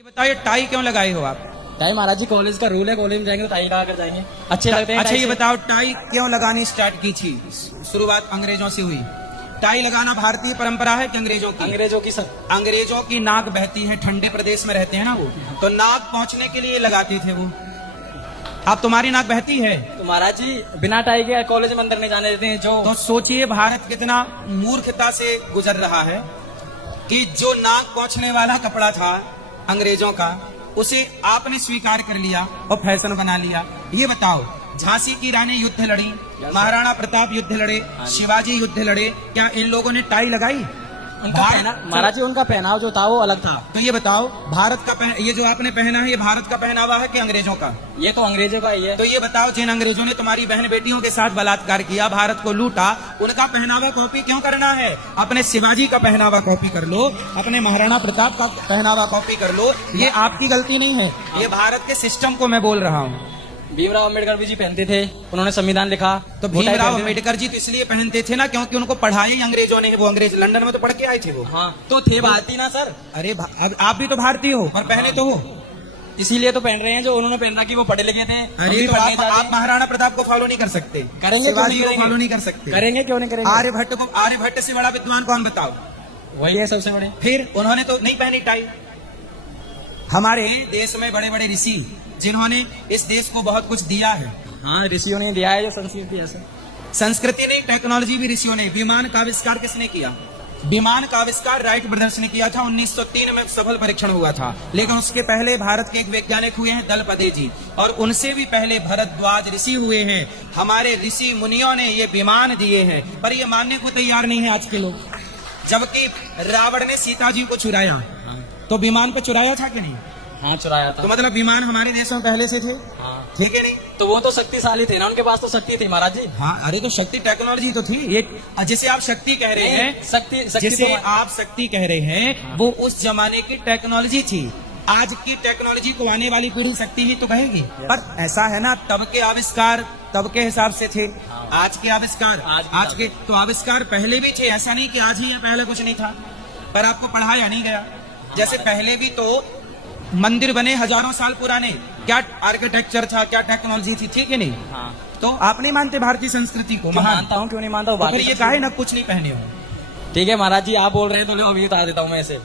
ये बताओ, ये टाई क्यों लगाए हो आप? टाई महाराज जी कॉलेज का रूल है, कॉलेज में जाएंगे तो टाई लगा कर जाएंगे, अच्छे लगते हैं। अच्छा ये बताओ, टाई क्यों लगानी स्टार्ट की थी? शुरुआत अंग्रेजों से हुई। टाई लगाना भारतीय परंपरा है कि अंग्रेजों की? अंग्रेजों की सर। अंग्रेजों की नाक बहती है, ठंडे प्रदेश में रहते हैं ना वो, तो नाक पहुंचने के लिए लगाते थे वो। अब तुम्हारी नाक बहती है तो महाराज जी बिना टाई के कॉलेज में अंदर नहीं जाने देते हैं जो। तो सोचिए भारत कितना मूर्खता से गुजर रहा है कि जो नाक पहुंचने वाला कपड़ा था अंग्रेजों का, उसे आपने स्वीकार कर लिया और फैशन बना लिया। ये बताओ, झांसी की रानी युद्ध लड़ी, महाराणा प्रताप युद्ध लड़े, शिवाजी युद्ध लड़े, क्या इन लोगों ने टाई लगाई? महाराज जी उनका पहनाव जो था वो अलग था। तो ये बताओ, भारत का ये जो आपने पहना है, ये भारत का पहनावा है कि अंग्रेजों का? ये तो अंग्रेजों का ही है। तो ये बताओ, जिन अंग्रेजों ने तुम्हारी बहन बेटियों के साथ बलात्कार किया, भारत को लूटा, उनका पहनावा कॉपी क्यों करना है? अपने शिवाजी का पहनावा कॉपी कर लो, अपने महाराणा प्रताप का पहनावा कॉपी कर लो। ये आपकी गलती नहीं है, ये भारत के सिस्टम को मैं बोल रहा हूँ। भीमराव अम्बेडकर भी जी पहनते थे, उन्होंने संविधान लिखा। तो भीमराव अम्बेडकर जी तो इसलिए पहनते थे ना क्योंकि उनको पढ़ाई अंग्रेजों ने, वो अंग्रेज लंदन में तो पढ़ के आए थे वो। हाँ तो थे भारतीय ना सर। अरे अब आप भी तो भारतीय हो और पहने तो हो, इसीलिए तो पहन रहे हैं जो उन्होंने पहना कि वो पढ़े लिखे थे। अरे तो आप महाराणा प्रताप को फॉलो नहीं कर सकते, करेंगे, शिवाजी को फॉलो नहीं कर सकते। करेंगे क्यों नहीं करेंगे? आर्यभट्ट से बड़ा विद्वान कौन बताओ? वही है सबसे बड़े। फिर उन्होंने तो नहीं पहनी टाई। हमारे देश में बड़े बड़े ऋषि जिन्होंने इस देश को बहुत कुछ दिया है। हाँ ऋषियों ने दिया है, जो संस्कृति है सर। संस्कृति नहीं, टेक्नोलॉजी भी ऋषियों ने। विमान का आविष्कार किसने किया? विमान का आविष्कार राइट ब्रदर्स ने किया था। 1903 में सफल परीक्षण हुआ था, लेकिन उसके पहले भारत के एक वैज्ञानिक हुए हैं दलपदे जी, और उनसे भी पहले भरद्वाज ऋषि हुए हैं। हमारे ऋषि मुनियों ने ये विमान दिए हैं, पर ये मानने को तैयार नहीं है आज के लोग। जबकि रावण ने सीता जी को चुराया, तो विमान पे चुराया था कि नहीं? हाँ चुराया था। तो मतलब विमान हमारे देश में पहले से थे, ठीक है नहीं? तो वो तो शक्तिशाली थे ना, उनके पास तो शक्ति थी महाराज जी। हाँ, अरे तो शक्ति टेक्नोलॉजी तो थी। ये जिसे आप शक्ति कह रहे हैं, जिसे आप शक्ति कह रहे हैं, वो उस जमाने की टेक्नोलॉजी थी। आज की टेक्नोलॉजी को आने वाली पीढ़ी शक्ति ही तो कहेगी। पर ऐसा है ना, तब के आविष्कार तब के हिसाब से थे, आज के आविष्कार आज के। तो आविष्कार पहले भी थे, ऐसा नहीं कि आज ही है, पहले कुछ नहीं था, पर आपको पढ़ाया नहीं गया। जैसे पहले भी तो मंदिर बने हजारों साल पुराने, क्या आर्किटेक्चर था, क्या टेक्नोलॉजी थी, ठीक है नहीं? हाँ। तो आप नहीं मानते भारतीय संस्कृति को? मानता हूँ, क्यों नहीं मानता हूँ। तो फिर ये काहे ना कुछ नहीं पहने हो? ठीक है महाराज जी, आप बोल रहे हैं तो लो अभी बता देता हूँ मैं इसे।